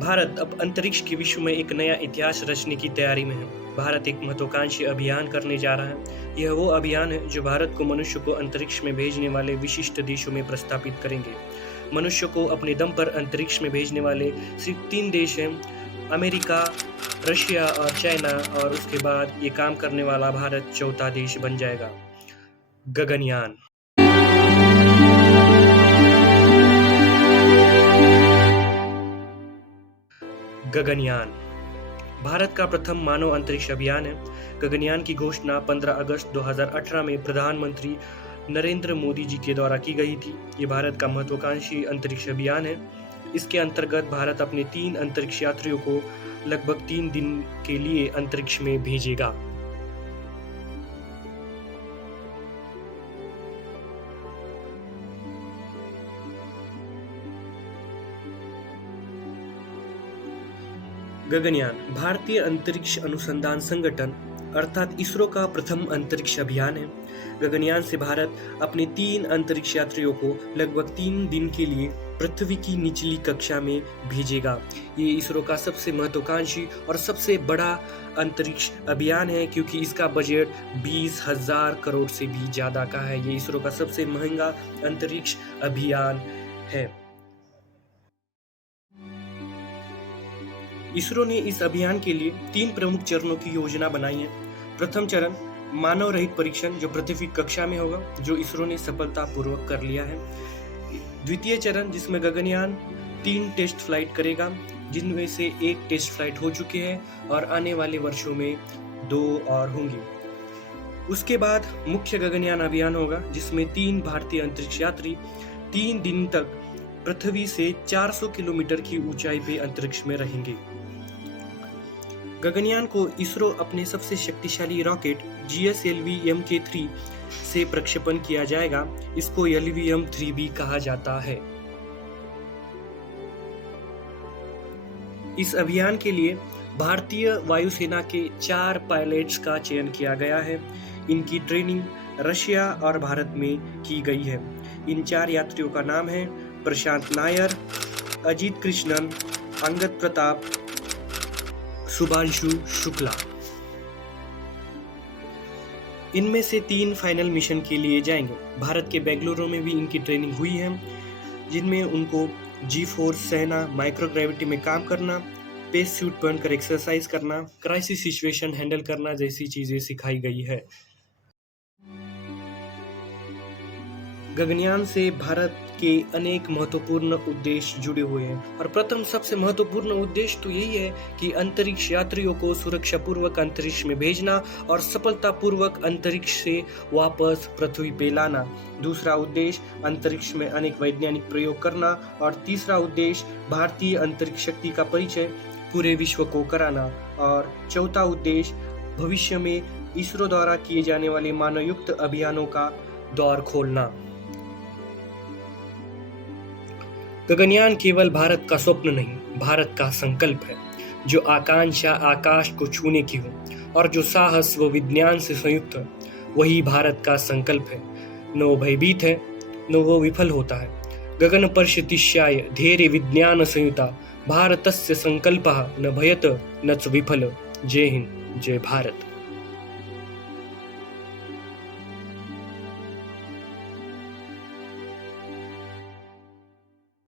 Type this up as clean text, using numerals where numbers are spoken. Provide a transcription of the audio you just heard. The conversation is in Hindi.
भारत अब अंतरिक्ष के विश्व में एक नया इतिहास रचने की तैयारी में है। भारत एक महत्वाकांक्षी अभियान करने जा रहा है। यह वो अभियान है जो भारत को मनुष्य को अंतरिक्ष में भेजने वाले विशिष्ट देशों में प्रस्थापित करेंगे। मनुष्य को अपने दम पर अंतरिक्ष में भेजने वाले सिर्फ 3 देश हैं, अमेरिका, रशिया और चाइना, और उसके बाद ये काम करने वाला भारत चौथा देश बन जाएगा। गगनयान। गगनयान भारत का प्रथम मानव अंतरिक्ष अभियान है। गगनयान की घोषणा 15 अगस्त 2018 में प्रधानमंत्री नरेंद्र मोदी जी के द्वारा की गई थी। ये भारत का महत्वाकांक्षी अंतरिक्ष अभियान है। इसके अंतर्गत भारत अपने 3 अंतरिक्ष यात्रियों को लगभग 3 दिन के लिए अंतरिक्ष में भेजेगा। गगनयान भारतीय अंतरिक्ष अनुसंधान संगठन अर्थात इसरो का प्रथम अंतरिक्ष अभियान है। गगनयान से भारत अपने 3 अंतरिक्ष यात्रियों को लगभग 3 दिन के लिए पृथ्वी की निचली कक्षा में भेजेगा। ये इसरो का सबसे महत्वाकांक्षी और सबसे बड़ा अंतरिक्ष अभियान है, क्योंकि इसका बजट 20,000 करोड़ से भी ज्यादा का है। ये इसरो का सबसे महंगा अंतरिक्ष अभियान है। इसरो ने इस अभियान के लिए 3 प्रमुख चरणों की योजना बनाई है। प्रथम चरण मानव रहित परीक्षण, जो पृथ्वी कक्षा में होगा, जो इसरो ने सफलतापूर्वक कर लिया है। द्वितीय चरण जिसमें गगनयान 3 टेस्ट फ्लाइट करेगा, जिनमें से 1 टेस्ट फ्लाइट हो चुके हैं और आने वाले वर्षों में 2 और होंगे। उसके बाद मुख्य गगनयान अभियान होगा, जिसमें 3 भारतीय अंतरिक्ष यात्री 3 दिन तक पृथ्वी से 400 किलोमीटर की ऊंचाई पे अंतरिक्ष में रहेंगे। गगनयान को इसरो अपने सबसे शक्तिशाली रॉकेट GSLV Mk3 से प्रक्षेपण किया जाएगा। इसको LVM-3 भी कहा जाता है। इस अभियान के लिए भारतीय वायुसेना के 4 पायलट्स का चयन किया गया है। इनकी ट्रेनिंग रशिया और भारत में की गई है। इन 4 यात्रियों का नाम है प्रशांत नायर, अजीत कृष्णन, अंगद प्रताप, शुभांशु शुक्ला। इनमें से 3 फाइनल मिशन के लिए जाएंगे। भारत के बेंगलुरु में भी इनकी ट्रेनिंग हुई है, जिनमें उनको G-फोर्स सहना, माइक्रोग्रेविटी में काम करना, स्पेस सूट पहनकर एक्सरसाइज करना, क्राइसिस सिचुएशन हैंडल करना जैसी चीजें सिखाई गई है। गगनयान से भारत के अनेक महत्वपूर्ण उद्देश्य जुड़े हुए हैं, और प्रथम सबसे महत्वपूर्ण उद्देश्य तो यही है कि अंतरिक्ष यात्रियों को सुरक्षापूर्वक अंतरिक्ष में भेजना और सफलतापूर्वक अंतरिक्ष से वापस पृथ्वी पे लाना। दूसरा उद्देश्य अंतरिक्ष में अनेक वैज्ञानिक प्रयोग करना, और तीसरा उद्देश्य भारतीय अंतरिक्ष शक्ति का परिचय पूरे विश्व को कराना, और चौथा उद्देश्य भविष्य में इसरो द्वारा किए जाने वाले मानवयुक्त अभियानों का द्वार खोलना। गगनयान केवल भारत का स्वप्न नहीं, भारत का संकल्प है। जो आकांक्षा आकाश को छूने की हो और जो साहस व विज्ञान से संयुक्त है, वही भारत का संकल्प है। न वो भयभीत है, न वो विफल होता है। गगन पर्षतिष्याय धैर्य विज्ञान संयुता भारतस्य संकल्पः न भयत न च विफल। जय हिंद, जय भारत।